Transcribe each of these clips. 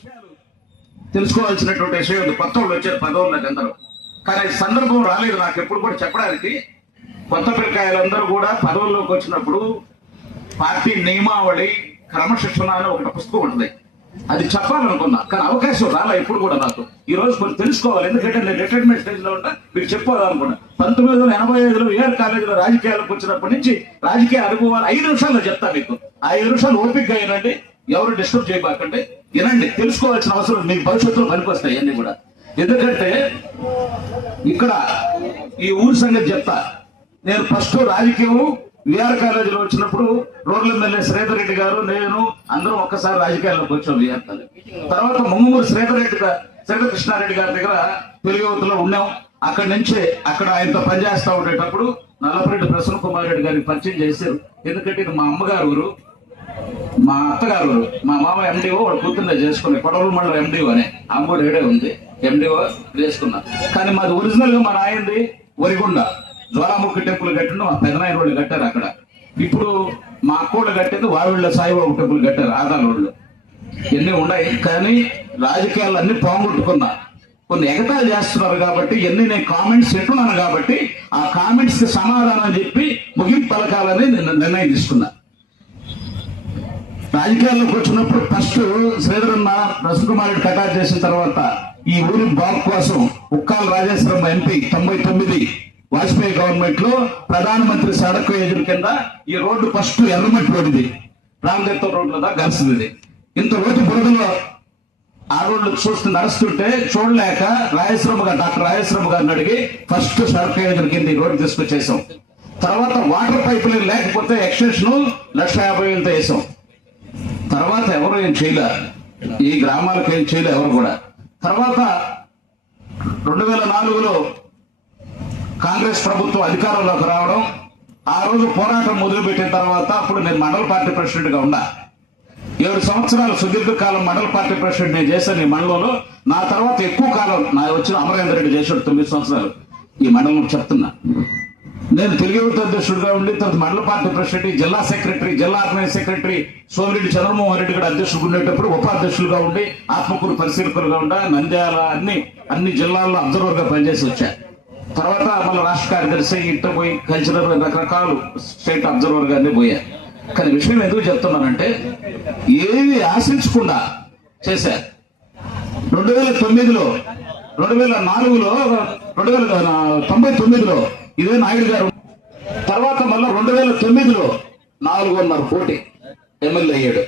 విషయాలు తెలుసుకోవాల్సినటువంటి విషయం ఉంది. కొత్త వాళ్ళు వచ్చారు పదవులకు అందరూ, కానీ సందర్భం రాలేదు నాకు ఎప్పుడు కూడా చెప్పడానికి. కొత్త పిల్లకాయలందరూ కూడా పదవుల్లోకి వచ్చినప్పుడు పార్టీ నియమావళి క్రమశిక్షణ అని ఒక పుస్తకం ఉంటుంది, అది చెప్పాలనుకున్నా కానీ అవకాశం రాలా ఎప్పుడు కూడా నాకు. ఈ రోజు కొంచెం తెలుసుకోవాలి, ఎందుకంటే నేను రిటైర్మెంట్ స్టేజ్ లో ఉంటా, మీకు చెప్పాలనుకున్నా. 1985లో ఏఆర్ కాలేజీలో రాజకీయాలకు వచ్చినప్పటి నుంచి రాజకీయ అనుభవాలు 5 నిమిషాల్లో చెప్తా మీకు. 5 నిమిషాలు ఓపికగా వినండి, ఎవరు డిస్టర్బ్ చేయబాకండి, వినండి. తెలుసుకోవాల్సిన అవసరం మీకు భవిష్యత్తులో పనికొస్తాయి అన్ని కూడా. ఎందుకంటే ఇక్కడ ఈ ఊరి సంగతి చెప్తా. నేను ఫస్ట్ రాజకీయం విఆర్ కాలేజీలో వచ్చినప్పుడు రోడ్ల ఎమ్మెల్యే శ్రీధర్ రెడ్డి గారు నేను అందరం ఒక్కసారి రాజకీయాల్లోకి వచ్చాం విఆర్ కాలేజ్. తర్వాత ముంగూరు శ్రీధర్ కృష్ణారెడ్డి గారి దగ్గర తెలుగులో ఉన్నాం. అక్కడి నుంచి అక్కడ ఆయనతో పనిచేస్తా ఉండేటప్పుడు నల్లపరెడ్డి ప్రసన్న కుమార్ రెడ్డి గారికి పరిచయం చేశారు. ఎందుకంటే ఇది మా అమ్మగారు ఊరు, మా అత్తగారు ఊరు. మా మామ ఎండిఓ వాడు కూతుర్నే చేసుకున్నాయి, కొడవల మండలం ఎండిఓ అని అమ్మోడు ఏడే ఉంది, ఎండిఓ చేసుకున్నా. కానీ మాది ఒరిజినల్ గా మా నాయంది వరిగుండ జ్వాలాముఖి టెంపుల్ కట్టిండు, మా పెదనాయన వాళ్ళు కట్టారు అక్కడ. ఇప్పుడు మా అక్కోళ్ళు కట్టేది వావిళ్ళ సాయిబాబు టెంపుల్ కట్టారు, ఆదాల వాళ్ళు. ఎన్ని ఉన్నాయి, కానీ రాజకీయాలు అన్ని పోగొట్టుకున్నా. కొన్ని ఎగతాలు చేస్తున్నారు కాబట్టి ఎన్ని నేను కామెంట్స్ పెట్టున్నాను కాబట్టి ఆ కామెంట్స్ కి సమాధానం చెప్పి ముగింపు పలకాలని నేను నిర్ణయం తీసుకున్నా. రాజకీయాల్లోకి వచ్చినప్పుడు ఫస్ట్ శ్రీధరన్న ప్రసన్న కుమార్ రెడ్డి కటార్ చేసిన తర్వాత ఈ ఊరి బాబు కోసం ఉక్కాల రాజేశ్వరం ఎంపీ 99 వాజ్పేయి గవర్నమెంట్ లో ప్రధానమంత్రి సడక్ యోజన కింద ఈ రోడ్డు ఫస్ట్ ఎర్రమట్టి రోడ్డుది, రామదేవ్తో రోడ్ల దాకా కలిసింది. ఇంత రోజు బురదలో ఆ రోడ్లు చూస్తూ నడుస్తుంటే చూడలేక డాక్టర్ రాజేశ్వరమ్మ గారిని అడిగి ఫస్ట్ సడక్ యోజన కింద ఈ రోడ్డు తీసుకొచ్చేసాం. తర్వాత వాటర్ పైపులు లేకపోతే ఎక్స్టెన్షన్ 1,50,000తో వేసాం. తర్వాత ఎవరు ఏం చేయలే, ఈ గ్రామాలకు ఏం చేయలే ఎవరు కూడా. తర్వాత 2004లో కాంగ్రెస్ ప్రభుత్వం అధికారంలోకి రావడం, ఆ రోజు పోరాటం మొదలుపెట్టిన తర్వాత అప్పుడు నేను మండల పార్టీ ప్రెసిడెంట్ గా ఉన్నా. 7 సంవత్సరాలు సుదీర్ఘకాలం మండల పార్టీ ప్రెసిడెంట్ నేను చేశాను ఈ మండలంలో. నా తర్వాత ఎక్కువ కాలం నా వచ్చిన అమరేందర్ రెడ్డి చేశాడు 9 సంవత్సరాలు ఈ మండలం చెప్తున్నా. నేను తెలుగు యువత అధ్యక్షుడిగా ఉండి తర్వాత మండల పార్టీ ప్రెసిడెంట్, జిల్లా సెక్రటరీ, జిల్లా ఆర్గనైజ్ సెక్రటరీ సోమిరెడ్డి చంద్రమోహన్ రెడ్డి కూడా అధ్యక్షుడు ఉండేటప్పుడు ఉపాధ్యక్షులుగా ఉండి ఆత్మకూరు పరిశీలకులుగా ఉండా నంద్యాల అన్ని జిల్లాల్లో అబ్జర్వర్ గా పనిచేసి వచ్చా. తర్వాత మళ్ళీ రాష్ట్ర కార్యదర్శి ఇంట పోయి కల్చరల్ రకరకాలు స్టేట్ అబ్జర్వర్ గానే పోయా. కానీ విషయం ఎందుకు చెప్తున్నానంటే ఏవి ఆశించకుండా చేశా. 2009లో 2099లో ఇదే నాయుడు గారు, తర్వాత మళ్ళీ 2009లో 4.5 కోటి ఎమ్మెల్యే అయ్యాడు.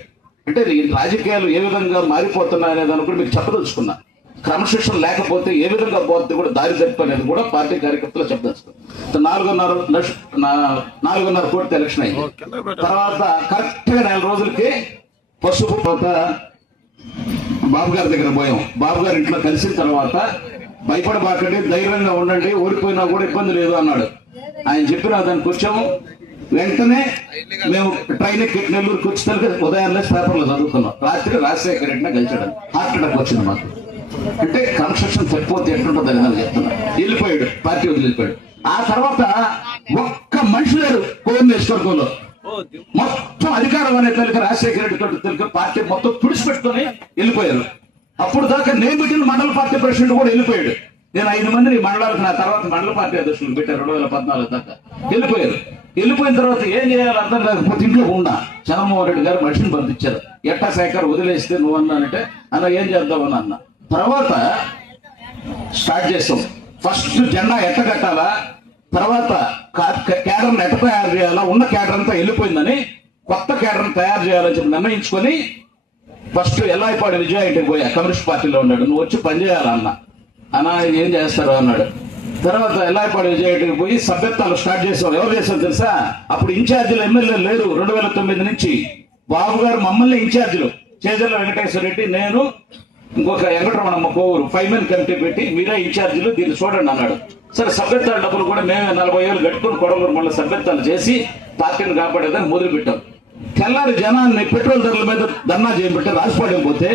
అంటే రాజకీయాలు ఏ విధంగా మారిపోతున్నాయనేది అనుకుని మీకు చెప్పదలుచుకున్నా. క్రమశిక్షణ లేకపోతే ఏ విధంగా పోతే కూడా దారి తప్పు అనేది కూడా పార్టీ కార్యకర్తలు చెప్పదలుచుకున్నారు. 4.5 కోటి ఎలక్షన్ అయింది. తర్వాత కరెక్ట్ గా 4 రోజులకి పసుపు బాబు గారి దగ్గర పోయాం. బాబు గారి ఇంట్లో కలిసిన తర్వాత భయపడబాకండి, ధైర్యంగా ఉండండి, ఓడిపోయినా కూడా ఇబ్బంది లేదు అన్నాడు. ఆయన చెప్పిన దానికి వచ్చాము. వెంటనే మేము ట్రైన్ ఎక్కి నెల్లూరుకి వచ్చేసరికి ఉదయాన్నే పేపర్లో చదువుకున్నాం. రాత్రి రాజశేఖర రెడ్డిని కలిసాడు, హార్ట్ అటాక్ వచ్చింది మాకు. అంటే కన్స్ట్రక్షన్ సరిపోతే ఎట్లుంటుంది అని చెప్తున్నా. వెళ్ళిపోయాడు, పార్టీ వదిలిపోయాడు. ఆ తర్వాత ఒక్క మనిషి లేడు కోవిందేశ్వర్గంలో. మొత్తం అధికారం అనే తల్లికి రాజశేఖర రెడ్డి తోటి పార్టీ మొత్తం తుడిచిపెట్టుకొని వెళ్ళిపోయారు. అప్పుడు దాకా నేను పెట్టిన మండల పార్టీ ప్రెసిడెంట్ కూడా వెళ్ళిపోయాడు. నేను 5 మందిని మండలాలకు నా తర్వాత మండల పార్టీ అధ్యక్షులు పెట్టారు 2014 దాకా. వెళ్ళిపోయారు. వెళ్ళిపోయిన తర్వాత ఏం చేయాలి అర్థం కాకపోతే ఇంట్లో ఉన్నా చంద్రమోహన్ రెడ్డి గారు మనిషిని పంపించారు. ఎట్టా శేఖర్ వదిలేస్తే నువ్వు అన్నానంటే అన్న ఏం చేద్దామని అన్న. తర్వాత స్టార్ట్ చేస్తాం. ఫస్ట్ జెండా ఎట్ట కట్టాలా, తర్వాత క్యాడర్ని ఎట్ట తయారు చేయాలా, ఉన్న క్యాడర్ అంతా వెళ్ళిపోయిందని కొత్త క్యాడర్ని తయారు చేయాలని చెప్పి నిర్ణయించుకొని ఫస్ట్ ఎల్లాయిపాటి విజయ ఇంటికి పోయా. కమ్యూనిస్ట్ పార్టీలో ఉన్నాడు. నువ్వు వచ్చి పనిచేయాలన్న. అన్న ఏం చేస్తారు అన్నాడు. తర్వాత ఎల్లాయిపాటి విజయ ఇంటికి పోయి సభ్యత్వాలు స్టార్ట్ చేసాం. ఎవరు చేశారు తెలుసా? అప్పుడు ఇన్ఛార్జీలు ఎమ్మెల్యే లేరు. 2009 నుంచి బాబు గారు మమ్మల్ని ఇన్ఛార్జీలు చేజర్ల వెంకటేశ్వర రెడ్డి, నేను ఇంకొక వెంకటరమణమ్మ కోవూరు 5 మెన్ కమిటీ పెట్టి మీరే ఇన్ఛార్జీలు దీన్ని చూడండి అన్నాడు. సరే సభ్యత్వాల డబ్బులు కూడా మేమే 40,000 కట్టుకుని కొడవూరు మళ్ళీ సభ్యత్వాలు చేసి పార్టీని కాపాడేదని మొదలు పెట్టాం. తెల్లారి జనాన్ని పెట్రోల్ ధరల మీద ధర్నా చేయబట్టి రాజపాడేం పోతే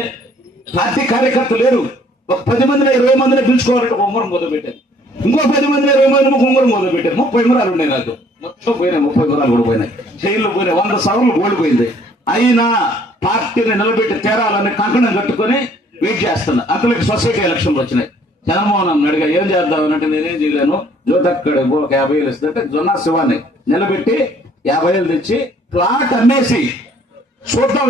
పార్టీ కార్యకర్తలు లేరు. ఒక 10 మందిని 20 మందిని పిలుచుకోవాలంటే ఉంగరం మొదలు పెట్టారు. ఇంకో 10 మంది 20 మంది ఉంగరం మొదలు పెట్టారు. 30 ఉంగరాలు ఉన్నాయి నాకు. మొత్తం పోయినాయి, 30 ఉంగరాలు కూడా పోయినాయి. జైల్లో పోయినాయి, 100 సవర్లు ఓడిపోయింది. అయినా పార్టీని నిలబెట్టి తేరాలని కంకణం కట్టుకుని వెయిట్ చేస్తున్నా. అంతలోకి సొసైటీ ఎలక్షన్లు వచ్చినాయి. చంద్రమోహన్ అన్న అడిగా ఏం చేద్దామని అంటే నేనేం చేయలేను, జ్యోతక్కడ ఒక 50,000 ఇస్తుంటే జొన్నా శివాన్ని నిలబెట్టి 50,000 తెచ్చి ప్లాట్ అమ్మేసి చూద్దాం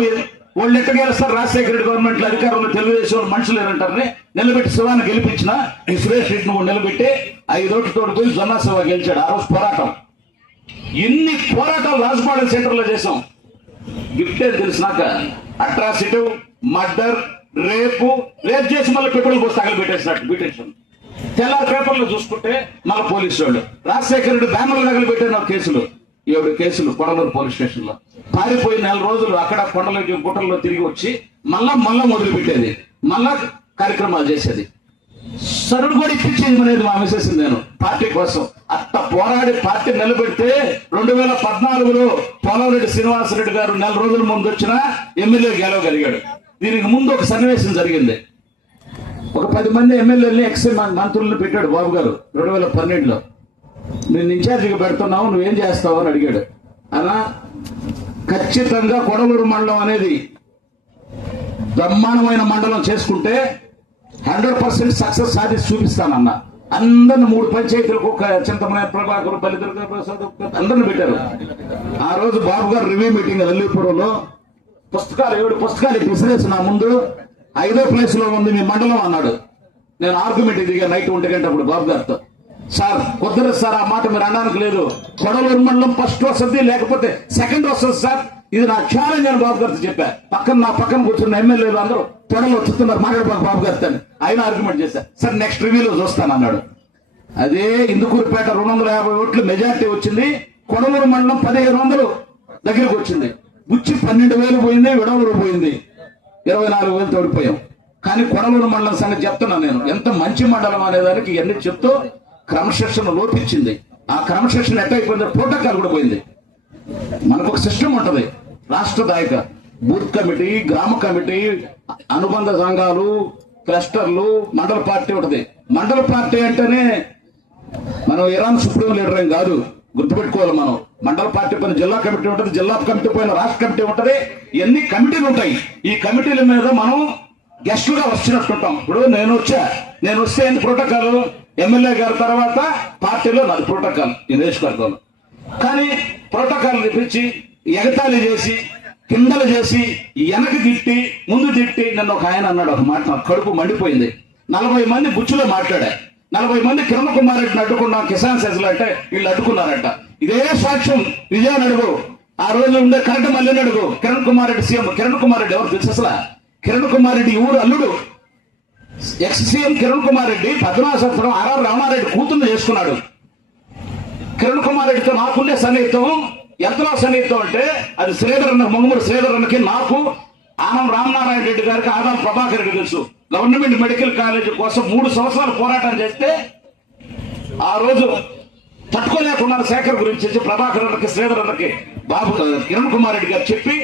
వాళ్ళు ఎక్కడ గెలుస్తారు, రాజశేఖర రెడ్డి గవర్నమెంట్ అధికారంలో తెలుగుదేశం మనుషులు ఏమంటారని నిలబెట్టి శివాన్ని గెలిపించిన ఈ సురేష్ రెడ్డిని కూడా నిలబెట్టి 5 ఓట్లతో పోయి జొన్నా శివ గెలిచాడు. ఆ రోజు పోరాటం, ఇన్ని పోరాటాలు రాజపాలెం సెంటర్ లో చేసాం. గిఫ్ట్ ఏది తెలిసినాక అట్రాసిటీ, మర్డర్, రేపు చేసి మళ్ళీ పెట్రోల్ పోసి తగలు పెట్టేసినట్టు పిటిషన్. తెల్లారి పేపర్లో చూసుకుంటే మళ్ళీ పోలీసు వాళ్ళు రాజశేఖర రెడ్డి బ్యానర్లు తగలు పెట్టిన కేసులు 7 కేసులు కొడలూరు పోలీస్ స్టేషన్ లో. పారిపోయి 4 రోజులు అక్కడ కొండలకి గుట్టల్లో తిరిగి వచ్చి మళ్ళా మొదలు పెట్టేది, మళ్ళా కార్యక్రమాలు చేసేది. సరుడు కూడా ఇప్పించేది అనేది మా మిసెస్ నేను పార్టీ కోసం. అట్ట పోరాడి పార్టీ నిలబెడితే 2014లో పోలవరెడ్డి శ్రీనివాసరెడ్డి గారు 4 రోజుల ముందు వచ్చిన ఎమ్మెల్యే గెలవగలిగాడు. దీనికి ముందు ఒక సన్నివేశం జరిగింది. ఒక 10 మంది ఎమ్మెల్యేలని ఎక్స్ మంత్రులను పెట్టాడు బాబు గారు 2012లో. నేను ఇన్ఛార్జిగా పెడుతున్నావు, నువ్వేం చేస్తావు అని అడిగాడు. అలా ఖచ్చితంగా కొడలూరు మండలం అనేది బ్రహ్మాండమైన మండలం చేసుకుంటే 100% సక్సెస్ సాధించి చూపిస్తానన్న. అందరిని 3 పంచాయతీలకు చింతమనేని ప్రభాకర్, బలిదుర్గ ప్రసాద్ అందరిని పెట్టారు. ఆ రోజు బాబు గారు రివ్యూ మీటింగ్ అల్లీపురంలో పుస్తకాలు 7 పుస్తకాలు విసిరేసి నా ముందు 5వ ప్లేస్ లో ఉంది మీ మండలం అన్నాడు. నేను ఆర్గ్యుమెంట్ దిగా నైట్ 1 గంట అప్పుడు బాబు గారితో, సార్ కుదరదు సార్, ఆ మాట మీరు అనడానికి లేదు, కొడలూరు మండలం ఫస్ట్ వస్తుంది లేకపోతే సెకండ్ వస్తుంది సార్, ఇది నా ఛాలెంజ్ అని బాబు గారితో చెప్పా. నా పక్కన కూర్చున్న ఎమ్మెల్యేలు అందరూ తొడలు వచ్చుతున్నారు, మాట్లాడబాబు బాబు గారితో అని ఆయన ఆర్గ్యుమెంట్ చేశారు. సార్ నెక్స్ట్ రివ్యూలో చూస్తాను అన్నాడు. అదే ఇందుకూరుపేట 250 ఓట్లు మెజార్టీ వచ్చింది. కొడలూరు మండలం 1500 దగ్గరకు వచ్చింది. గుచ్చి 12,000 పోయింది, విడవలూరు పోయింది, 24,000 తోడిపోయాం. కానీ కొడలూరు మండలం సంగతి చెప్తున్నా నేను, ఎంత మంచి మండలం అనేదానికి ఇవన్నీ చెప్తూ క్రమశిక్షణ లోపించింది. ఆ క్రమశిక్షణ ఎట్ట అయిపోయిందో ప్రోటోకాల్ కూడా పోయింది. మనకు ఒక సిస్టమ్ ఉంటది, రాష్ట్ర దాయక బూత్ కమిటీ, గ్రామ కమిటీ, అనుబంధ సంఘాలు, క్లస్టర్లు, మండల పార్టీ ఉంటది. మండల పార్టీ అంటేనే మనం ఇరాన్ సుప్రీం లీడర్ ఏం కాదు, గుర్తుపెట్టుకోవాలి. మనం మండల పార్టీ పైన జిల్లా కమిటీ ఉంటది, జిల్లా కమిటీ పైన రాష్ట్ర కమిటీ ఉంటది, ఎన్ని కమిటీలు ఉంటాయి. ఈ కమిటీల మీద మనం గెస్టులుగా వచ్చినట్టుంటాం. ఇప్పుడు నేను వస్తే ఏంటి ప్రోటోకాల్, ఎమ్మెల్యే గారి తర్వాత పార్టీలో నాది ప్రోటోకాల్ ఈ నియోజకవర్గంలో. కానీ ప్రోటోకాల్ తెప్పించి ఎగతాళి చేసి కిందలు చేసి వెనక తిట్టి ముందు తిట్టి నన్ను ఒక ఆయన అన్నాడు ఒక మాట, నాకు కడుపు మండిపోయింది. 40 మంది బుచ్చులో మాట్లాడా, 40 మంది కిరణ్ కుమార్ రెడ్డిని అడ్డుకున్నాం కిసాన్ సెజ్లు అంటే వీళ్ళు అడ్డుకున్నారంట. ఇదే సాక్ష్యం విజయాన్ని అడుగు, ఆ రోజు ఉండే కరెంట్ మళ్ళీ అడుగు. కిరణ్ కుమార్ రెడ్డి సీఎం, కిరణ్ కుమార్ రెడ్డి ఎవరు తెలుసు అసలు? కిరణ్ కుమార్ రెడ్డి ఊరు అల్లుడు. ఎక్స్ సీఎం కిరణ్ కుమార్ రెడ్డి 14వ సంవత్సరం ఆర్ఆర్ రామారెడ్డి కూతుర్ని చేసుకున్నాడు. కిరణ్ కుమార్ రెడ్డితో నాకుండే సన్నిహితం ఎంతలో సన్నిహితం అంటే అది శ్రీధర్ అన్న, మొంగమూరు శ్రీధర్ అన్నకి నాకు, ఆనం రామనారాయణ రెడ్డి గారికి ఆదాం ప్రభాకర్ రెడ్డి తెలుసు. గవర్నమెంట్ మెడికల్ కాలేజీ కోసం 3 సంవత్సరాలు పోరాటం చేస్తే ఆ రోజు తట్టుకోలేకున్నారు శేఖర్ గురించి ప్రభాకర్ అన్నకి, శ్రీధర్ అన్నకి బాబు కిరణ్ కుమార్ రెడ్డి గారు చెప్పి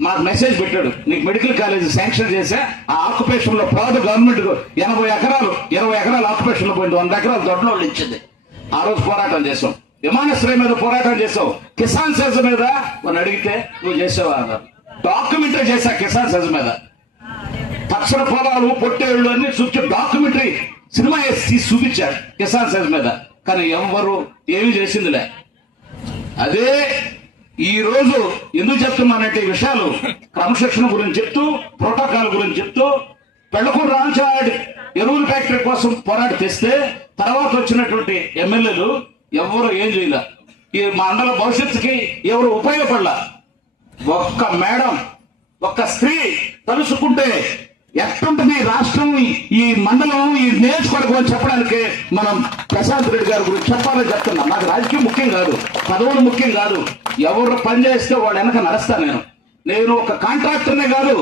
మాకు మెసేజ్ పెట్టాడు, నీకు మెడికల్ కాలేజ్ శాంక్షన్ చేసా. ఆ ఆక్యుపేషన్ లో పోదు గవర్నమెంట్ 80 ఎకరాలు 20 ఎకరాలు ఆక్యుపేషన్ లో పోయింది, 100 ఎకరాలు దొడ్లో ఇచ్చింది. ఆ రోజు పోరాటం చేసాం. విమానాశ్రయం మీద పోరాటం చేసావు, కిసాన్ సెజ్ మీద మనం అడిగితే నువ్వు చేసావా అన్నారు. డాక్యుమెంటరీ చేశా కిసాన్ సెజ్ మీద, పచ్చడి పొలాలు పొట్టేళ్ళు అన్ని చూపించి డాక్యుమెంటరీ సినిమా వేసి చూపించాడు కిసాన్ సెజ్ మీద. కానీ ఎవరు ఏమి చేసిందిలే. అదే ఈ రోజు ఎందుకు చెప్తున్నానంటే ఈ విషయాలు క్రమశిక్షణ గురించి చెప్తూ, ప్రోటోకాల్ గురించి చెప్తూ, పెళ్లకూరు రాంచాడి ఎరువుల ఫ్యాక్టరీ కోసం పోరాడి తెస్తే తర్వాత వచ్చినటువంటి ఎమ్మెల్యేలు ఎవరు ఏం చేయలే. ఈ మండల భవిష్యత్తుకి ఎవరు ఉపయోగపడలా. ఒక్క మేడం, ఒక్క స్త్రీ తలుసుకుంటే ఎట్టుంటుంది రాష్ట్రం, ఈ మండలం, ఈ నియోజకవర్గం అని చెప్పడానికి మనం ప్రశాంత్ రెడ్డి గారి గురించి చెప్పాలని చెప్తున్నా. నాకు రాజకీయం ముఖ్యం కాదు, పదవులు ముఖ్యం కాదు, ఎవరు పని చేస్తే వాళ్ళు వెనక నడుస్తా. నేను ఒక కాంట్రాక్టర్నే కాదు,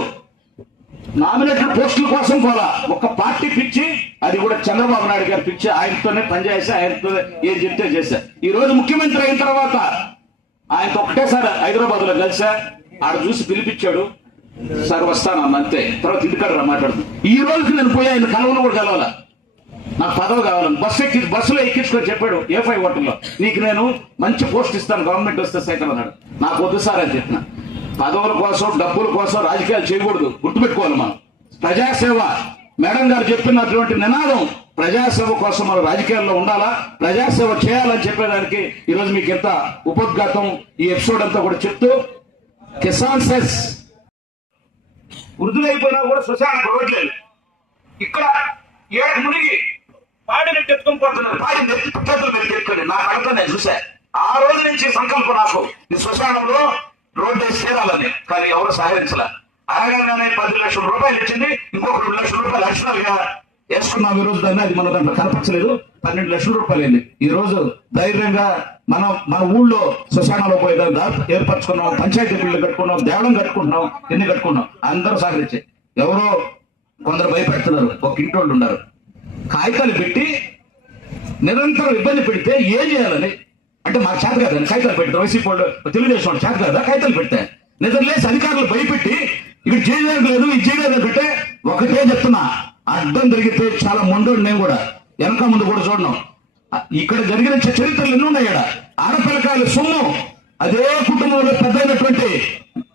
నామినేటెడ్ పోస్టుల కోసం పోలా, ఒక పార్టీ పిచ్చి, అది కూడా చంద్రబాబు నాయుడు గారు పిచ్చి, ఆయనతోనే పనిచేసా, ఆయనతో ఏం చెప్తే చేశా. ఈ రోజు ముఖ్యమంత్రి అయిన తర్వాత ఆయనతో ఒకటేసారి హైదరాబాద్ లో కలిసా, ఆడ చూసి పిలిపించాడు, సార్ వస్తాను అంతే, తర్వాత ఇంటికాడ మాట్లాడుతుంది. ఈ రోజుకి నేను పోయి ఆయన కలవను కూడా కలవాల, నాకు పదవి కావాలని బస్సులో ఎక్కించుకొని చెప్పాడు A5 హోటల్లో, నీకు నేను మంచి పోస్ట్ ఇస్తాను గవర్నమెంట్ వస్తే సైతం అన్నాడు. నాకు వద్దు సార్ అని చెప్పిన. పదవుల కోసం డబ్బుల కోసం రాజకీయాలు చేయకూడదు, గుర్తుపెట్టుకోవాలి. మనం ప్రజాసేవ మేడం గారు చెప్పినటువంటి నినాదం ప్రజాసేవ కోసం మనం రాజకీయాల్లో ఉండాలా, ప్రజాసేవ చేయాలని చెప్పేదానికి ఈరోజు మీకు ఎంత ఉపోద్ఘాతం ఈ ఎపిసోడ్ అంతా కూడా చెప్తూ కిసాన్ సెస్ వృద్ధులైపోయినా కూడా శ్మశానానికి రోడ్లేదు. ఇక్కడ ఏడు మునిగి పాడిని ఎత్తుకొని పోతున్నారు. పాడి చేతులు మీరు తెచ్చుకోండి. నా కడతా నేను చూసా. ఆ రోజు నుంచి సంకల్పం నాకు ఈ శ్మశానంలో రోడ్డు వేసి చేరాలని. కానీ ఎవరు సహకరించలే. అడగగానే 10 లక్షల రూపాయలు ఇచ్చింది. ఇంకొక 2 లక్షల రూపాయలు అడిషనల్గా వేసుకున్నాం. ఈ రోజు దాన్ని అది మన దాంట్లో కనిపించలేదు. 12 లక్షల రూపాయలు అయింది. ఈ రోజు ధైర్యంగా మన ఊళ్ళో శ్మశానంలో పోయి ఏర్పరచుకున్నాం, పంచాయతీ బిల్లు కట్టుకున్నాం, దేవడం కట్టుకుంటున్నాం, ఎన్ని కట్టుకున్నాం. అందరూ సహకరించాయి. ఎవరో కొందరు భయపెడుతున్నారు. ఒక ఇంటోళ్ళు ఉన్నారు, కాగితాలు పెట్టి నిరంతరం ఇబ్బంది పెడితే ఏం చేయాలని అంటే మాకు చేత కాదని కాగితాలు పెడతారు. వైసీపీ వాళ్ళు తెలుగుదేశం వాళ్ళు చేత కదా కాగితాలు పెడితే నిద్రలేసి అధికారులు భయపెట్టి ఇక్కడ చేయలేదు లేదు ఇది చేయలేదు అంటే ఒకటే చెప్తున్నా, అడ్డం జరిగితే చాలా మొండోడు. నేను కూడా వెనక ముందు కూడా చూడను. ఇక్కడ జరిగిన చరిత్రలు ఎన్ని ఉన్నాయి. ఆడపిల్లకాయల సొమ్ము అదే కుటుంబంలో పెద్ద అయినటువంటి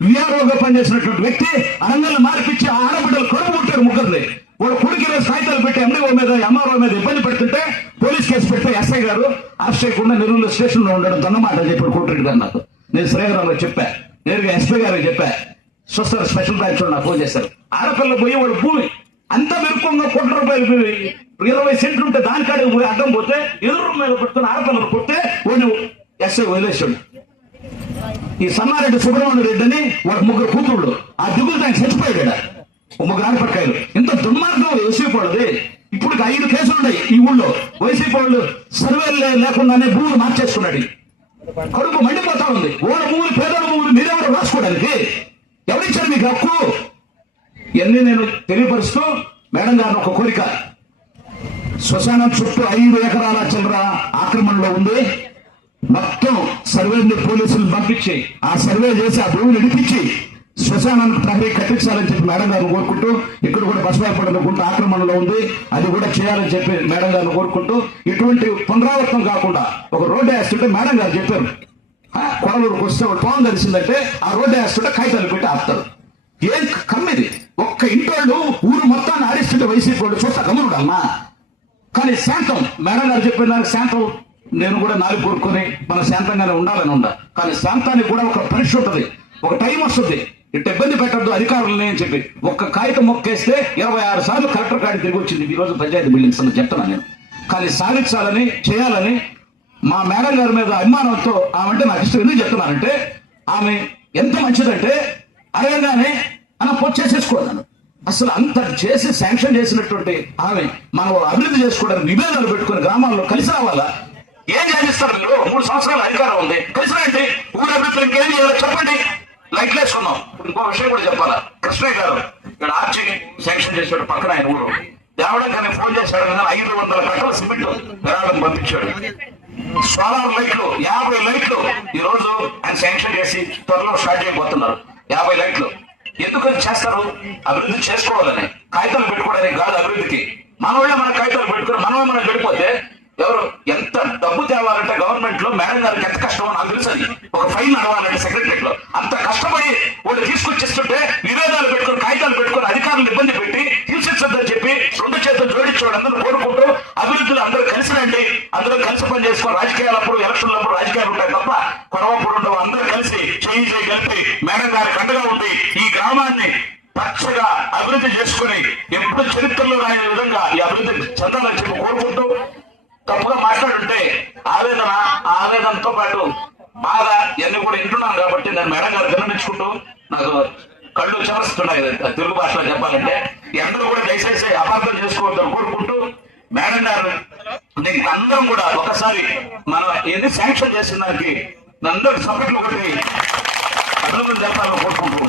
విఆర్ఓగా పనిచేసినటువంటి వ్యక్తి అనంగాన్ని మార్పించి ఆడబిడ్డలు కడుపు పుట్టారు ముగ్గురిని. వాడు కొడుకు కాగితాలు పెట్టి ఎండీఓ మీద ఎంఆర్ఓ మీద ఇబ్బంది పెడుతుంటే పోలీస్ కేసు పెడితే ఎస్ఐ గారు అరెస్ట్ చేయకుండా నెల్లూరు స్టేషన్ లో ఉండడం దొన్నమాట అని చెప్పాడు కోటిరెడ్డి గారు. నాకు నేను శ్రీహరంలో చెప్పా, నేరుగా ఎస్పీ గారికి చెప్పా. చూస్తారు స్పెషల్ బ్రాంచ్ నాకు ఫోన్ చేశారు. ఆడపిల్ల పోయి వాడు భూమి అంత మెరుపుగా ₹1 20 సెంట్లు ఉంటే దానికాడికి పోయి అడ్డం పోతే ఎదురు మీద పెడుతున్న ఆడపిల్లలు కొట్టే వాడిని ఎస్ఐ వదిలేశాడు. ఈ సన్నారెడ్డి సుబ్రహ్మణ్య రెడ్డి అని వాడు 3 కూతుళ్ళు. ఆ దిగులు దానికి చచ్చిపోయాడు. 3 ఆడపక్కాయలు. ఇంత దుర్మార్గం వైసీపీ వాళ్ళది. ఇప్పుడు 5 కేసులు ఉన్నాయి ఈ ఊళ్ళో. వైసీపీ వాళ్ళు సర్వేలు లేకుండానే భూములు మార్చేసుకున్నాడు. కడుపు మండిపోతా ఉంది. ఓడ భూములు పేదల భూములు మీరెవరు రాసుకోవడానికి ఎవరిచ్చారు మీకు హక్కు? ఇవన్నీ నేను తెలియపరుస్తూ మేడం గారిని ఒక కోరిక, శ్మశానం చుట్టూ 5 ఎకరాల చిల్లర ఆక్రమణలో ఉంది. మొత్తం సర్వేని పోలీసులు పంపించి ఆ సర్వే చేసి ఆ భూమిని ఇడిపించి శ్మశానానికి ప్రహరీ కట్టించాలని చెప్పి మేడం గారిని కోరుకుంటూ, ఇక్కడ కూడా బసవాయపడిన గుంట ఆక్రమణలో ఉంది, అది కూడా చేయాలని చెప్పి మేడం గారిని కోరుకుంటూ, ఇటువంటి పునరావృతం కాకుండా ఒక రోడ్డు వేస్తుంటే మేడం గారు చెప్పారు, కొడవూరుకు వస్తే పొలం తెలిసిందంటే ఆ రోడ్డు వేస్తుంటే కాగితాలు పెట్టి ఆపుతారు. ఏం కమ్మిది? ఒక్క ఇంటోళ్ళు ఊరు మొత్తాన్ని ఆడిస్తుంటే వైసీపీ వాళ్ళు చూస్తా గమనుడు అమ్మా. కానీ శాంతం మేడం గారు చెప్పిన దానికి శాంతం నేను కూడా నాలుగు కోరుకొని మనం శాంతంగానే ఉండాలని ఉండ. కానీ శాంతానికి కూడా ఒక పరీక్ష ఉంటుంది, ఒక టైం వస్తుంది. ఇట్లా ఇబ్బంది పెట్టద్దు అధికారులని అని చెప్పి ఒక్క కాగితం మొక్కేస్తే 26 సార్లు కలెక్టర్ కాడికి తిరిగి వచ్చింది ఈ రోజు పంచాయతీ బిల్డింగ్స్ అని చెప్తున్నాను నేను. కానీ సాధించాలని చేయాలని మా మేడం గారి మీద అభిమానంతో ఆమె అంటే నాకు ఇష్టం. ఎందుకు చెప్తున్నానంటే ఆమె ఎంత మంచిదంటే అడగగానే అన్న పోస్ట్ చేసేసుకోవాలి. అసలు అంత చేసి శాంక్షన్ చేసినటువంటి ఆమె మనం అభివృద్ధి చేసుకోవడానికి నివేదనలు పెట్టుకుని గ్రామాల్లో కలిసి రావాలా? ఏం చేస్తారు మీరు? 3 సంవత్సరాల అధికారం ఉంది, కలిసి రండి. ఊరు అభివృద్ధి ఇంకేం చేయాలో చెప్పండి. లైట్లు వేసుకున్నాం. ఇంకో విషయం కూడా చెప్పాలా, కృష్ణయ్య గారు ఇక్కడ ఆర్చి శాంక్షన్ చేశాడు పక్కన ఆయన ఊరు. దేవడం కానీ ఫోన్ చేశాడు కదా, 500 కట్టల సిమెంట్ విరాళం పంపించాడు. సోలార్ లైట్లు 50 లైట్లు ఈ రోజు ఆయన శాంక్షన్ చేసి త్వరలో స్టార్ట్ చేయబోతున్నారు. 50 లైట్లు ఎందుకు చేస్తారు? అభివృద్ధి చేసుకోవాలని, కాగితాలు పెట్టుకోవడానికి కాదు అభివృద్ధికి. మనోళ్ళే మన కాగితాలు పెట్టుకుని మనమే మనం గడిపోతే ఎవరు ఎంత డబ్బు తేవాలంటే గవర్నమెంట్ లో మేడం గారికి ఎంత కష్టమో నాకు తెలుసు. ఒక ఫైల్ నడవాలంటే సెక్రటరేట్ లో అంత కష్టపడి వాళ్ళు తీసుకొచ్చిస్తుంటే నివేదాలు పెట్టుకుని కాగితాలు పెట్టుకుని అధికారులు ఇబ్బంది పెట్టి హింసించొద్దని చెప్పి 2 చేతులు జోడించుకోవడం అందరూ కోరుకుంటూ అభివృద్ధిలో అందరూ కలిసి రండి, అందరూ కలిసి పని చేసుకోవాలి. రాజకీయాలప్పుడు ఎలక్షన్లప్పుడు రాజకీయాలు ఉంటాయి తప్ప గొడవప్పుడు ఉండవు. అందరూ కలిసి చేయి కలిపి మేడం గారికి అండగా ఉండి ఈ గ్రామాన్ని పచ్చగా అభివృద్ధి చేసుకుని ఎప్పుడు చరిత్రలో రాని విధంగా ఈ అభివృద్ధి చెందాలని చెప్పి కోరుకుంటూ, తప్పుగా మాట్లాడుంటే ఆవేదనతో పాటు బాగా ఇవన్నీ కూడా వింటున్నాను కాబట్టి నేను మేడం గారు విన్నవించుకుంటూ నాకు కళ్ళు చెమరుస్తున్నాయి తెలుగు భాషలో చెప్పాలంటే. అందరూ కూడా దయచేసి అపార్థం చేసుకోవద్దని కోరుకుంటూ మేడం గారు నీకు అందరం కూడా ఒకసారి మనం ఎన్ని శాంక్షన్ చేసిన దానికి అందరికి సపోర్ట్లు కొట్టి అభివృద్ధి జరపాలని కోరుకుంటూ